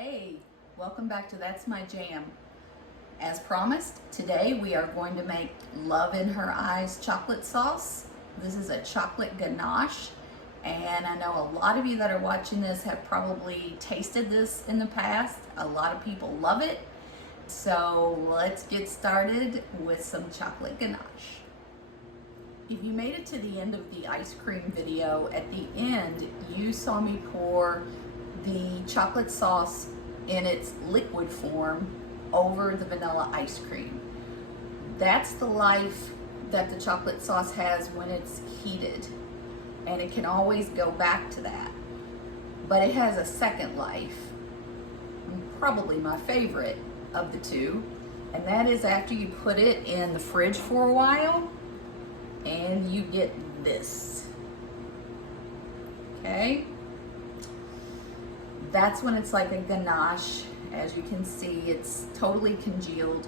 Hey, welcome back to That's My Jam. As promised, today we are going to make Love in Her Eyes chocolate sauce. This is a chocolate ganache, and I know a lot of you that are watching this have probably tasted this in the past. A lot of people love it. So let's get started with some chocolate ganache. If you made it to the end of the ice cream video, at the end you saw me pour the chocolate sauce in its liquid form over the vanilla ice cream. That's the life that the chocolate sauce has when it's heated, and it can always go back to that. But it has a second life, probably my favorite of the two, and that is after you put it in the fridge for a while and you get this. Okay? That's when it's like a ganache. As you can see, it's totally congealed.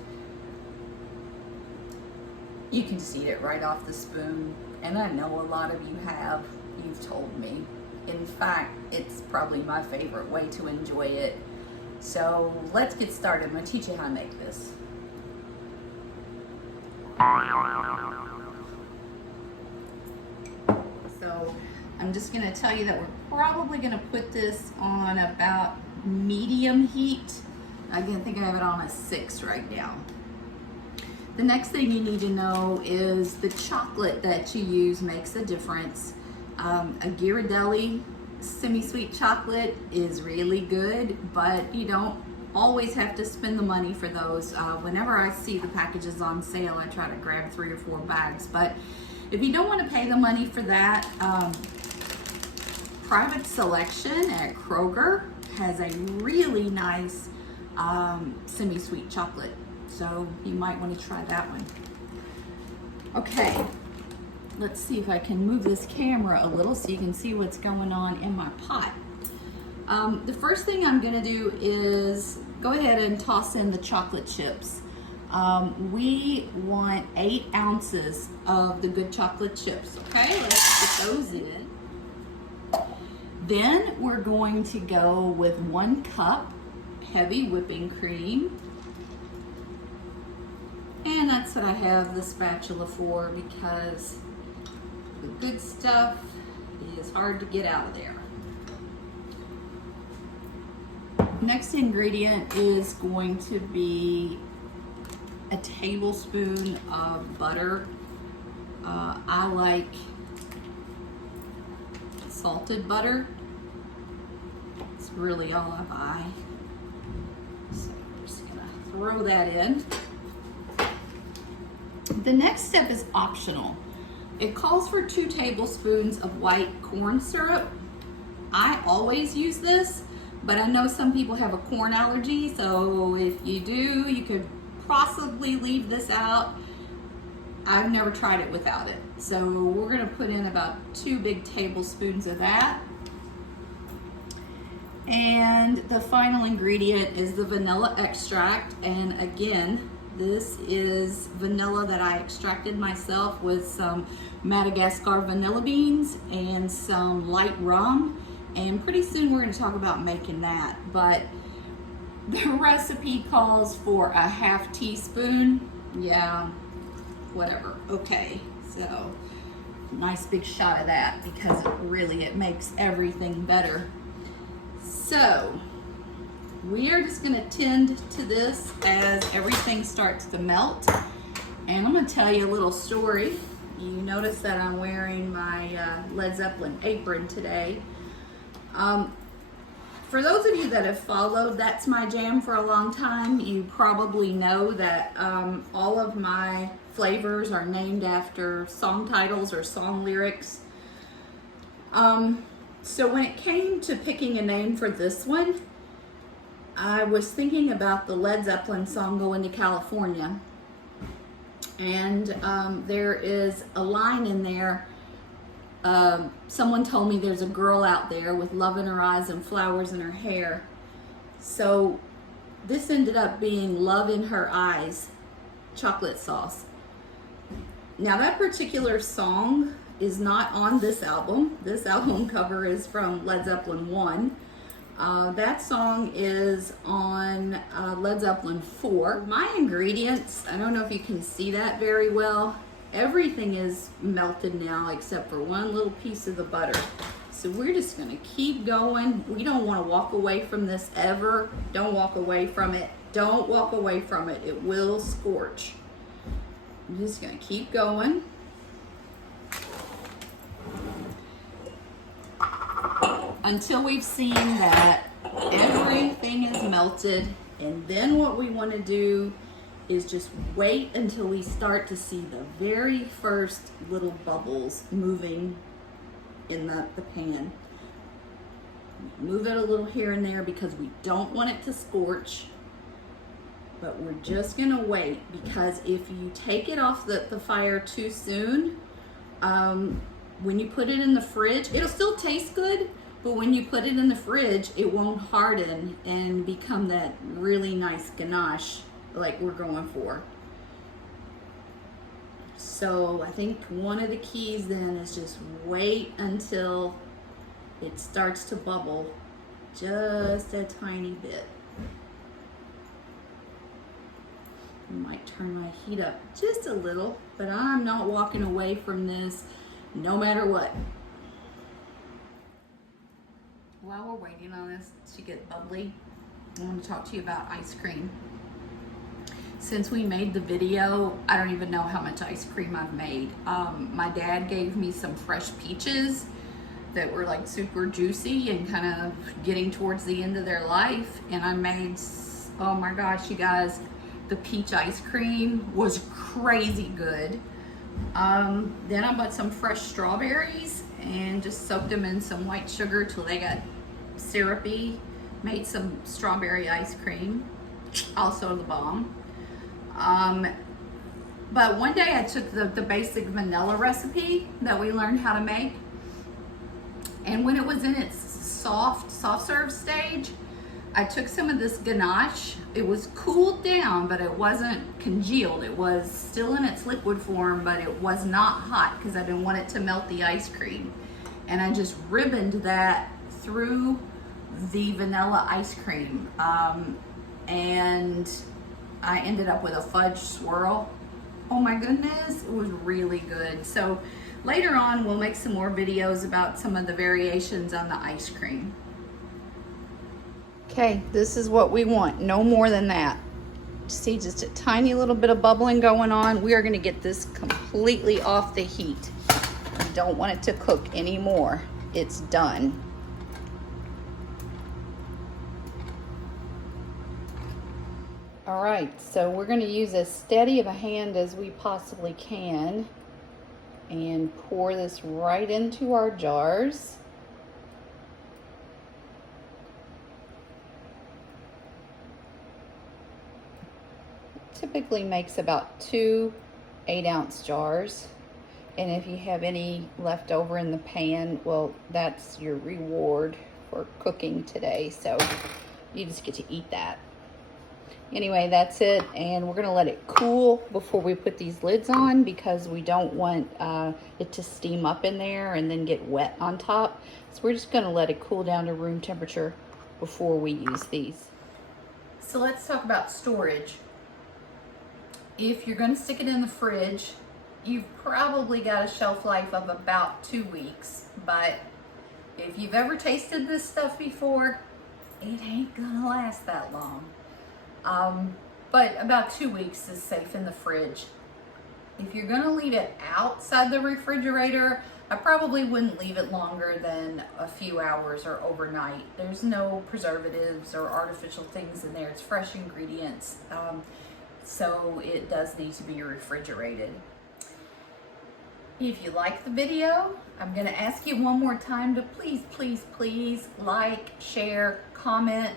You can see it right off the spoon, and I know a lot of you have. You've told me. In fact, it's probably my favorite way to enjoy it. So let's get started. I'm going to teach you how to make this. So I'm just going to tell you that we're probably going to put this on about medium heat. I think I have it on a 6 right now. The next thing you need to know is the chocolate that you use makes a difference. A Ghirardelli semi-sweet chocolate is really good, but you don't always have to spend the money for those. Whenever I see the packages on sale, I try to grab 3 or 4 bags. But if you don't want to pay the money for that, Private Selection at Kroger has a really nice semi-sweet chocolate, so you might want to try that one. Okay, let's see if I can move this camera a little so you can see what's going on in my pot. The first thing I'm going to do is go ahead and toss in the chocolate chips. We want 8 ounces of the good chocolate chips. Okay, let's put those in. Then we're going to go with 1 cup heavy whipping cream. And that's what I have the spatula for, because the good stuff is hard to get out of there. Next ingredient is going to be a tablespoon of butter. I like salted butter. It's really all I buy. So I'm just gonna throw that in. The next step is optional. It calls for 2 tablespoons of white corn syrup. I always use this, but I know some people have a corn allergy, so if you do, you could possibly leave this out. I've never tried it without it. So we're gonna put in about 2 big tablespoons of that. And the final ingredient is the vanilla extract. And again, this is vanilla that I extracted myself with some Madagascar vanilla beans and some light rum. And pretty soon we're gonna talk about making that. But the recipe calls for a half teaspoon. Yeah, whatever. Okay, so nice big shot of that, because it makes everything better. So we are just going to tend to this as everything starts to melt. And I'm going to tell you a little story. You notice that I'm wearing my Led Zeppelin apron today. For those of you that have followed That's My Jam for a long time, you probably know that all of my flavors are named after song titles or song lyrics. So when it came to picking a name for this one, I was thinking about the Led Zeppelin song Going to California. And there is a line in there. Someone told me there's a girl out there with love in her eyes and flowers in her hair. So this ended up being Love in Her Eyes chocolate sauce. Now that particular song is not on this album. This album cover is from Led Zeppelin 1. That song is on Led Zeppelin 4. My ingredients, I don't know if you can see that very well. Everything is melted now except for one little piece of the butter. So we're just gonna keep going. We don't wanna walk away from this ever. Don't walk away from it. Don't walk away from it. It will scorch. I'm just gonna keep going. Until we've seen that everything is melted. And then what we want to do is just wait until we start to see the very first little bubbles moving in the pan. Move it a little here and there because we don't want it to scorch. But we're just gonna wait, because if you take it off the fire too soon, when you put it in the fridge, it'll still taste good, but when you put it in the fridge, it won't harden and become that really nice ganache like we're going for. So I think one of the keys then is just wait until it starts to bubble just a tiny bit. I might turn my heat up just a little, but I'm not walking away from this no matter what. While we're waiting on this to get bubbly, I want to talk to you about ice cream. Since we made the video, I don't even know how much ice cream I've made. My dad gave me some fresh peaches that were like super juicy and kind of getting towards the end of their life. And I made, oh my gosh, you guys, the peach ice cream was crazy good. Then I bought some fresh strawberries and just soaked them in some white sugar till they got syrupy. Made some strawberry ice cream, also the bomb. But one day I took the basic vanilla recipe that we learned how to make, and when it was in its soft serve stage, I took some of this ganache. It was cooled down, but it wasn't congealed. It was still in its liquid form, but it was not hot because I didn't want it to melt the ice cream. And I just ribboned that through the vanilla ice cream. And I ended up with a fudge swirl. Oh my goodness, it was really good. So later on, we'll make some more videos about some of the variations on the ice cream. Okay, this is what we want, no more than that. See, just a tiny little bit of bubbling going on. We are gonna get this completely off the heat. We don't want it to cook anymore. It's done. All right, so we're gonna use as steady of a hand as we possibly can and pour this right into our jars. Typically makes about 2 8-ounce jars, and if you have any left over in the pan, well, that's your reward for cooking today, so you just get to eat that. Anyway, that's it, and we're gonna let it cool before we put these lids on because we don't want it to steam up in there and then get wet on top. So we're just gonna let it cool down to room temperature before we use these. So let's talk about storage. If you're going to stick it in the fridge, you've probably got a shelf life of about 2 weeks. But if you've ever tasted this stuff before, it ain't gonna last that long. But about 2 weeks is safe in the fridge. If you're gonna leave it outside the refrigerator, I probably wouldn't leave it longer than a few hours or overnight. There's no preservatives or artificial things in there. It's fresh ingredients. So it does need to be refrigerated. If you like the video, I'm gonna ask you one more time to please, please, please like, share, comment,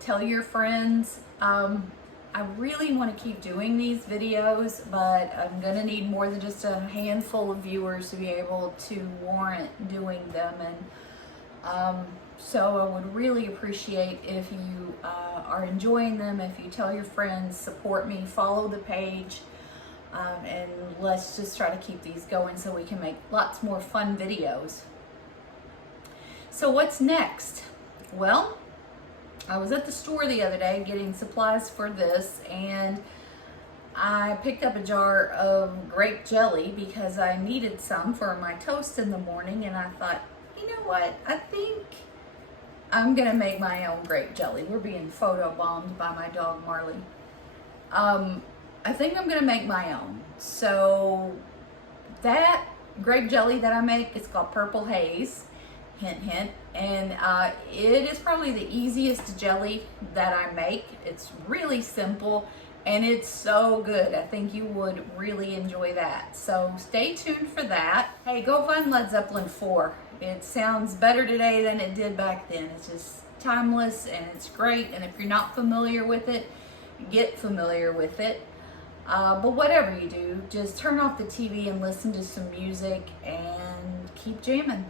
tell your friends. I really want to keep doing these videos, but I'm gonna need more than just a handful of viewers to be able to warrant doing them. And so I would really appreciate if you are enjoying them, if you tell your friends, support me, follow the page, and let's just try to keep these going so we can make lots more fun videos. So what's next? Well, I was at the store the other day getting supplies for this, and I picked up a jar of grape jelly because I needed some for my toast in the morning, and I thought, you know what, I think I'm gonna make my own grape jelly. We're being photobombed by my dog Marley. I think I'm gonna make my own. So that grape jelly that I make, it's called Purple Haze, hint hint, and it is probably the easiest jelly that I make. It's really simple and it's so good. I think you would really enjoy that. So stay tuned for that. Hey, go find Led Zeppelin 4. It sounds better today than it did back then. It's just timeless and it's great, and if you're not familiar with it, get familiar with it. But whatever you do, just turn off the TV and listen to some music and keep jamming.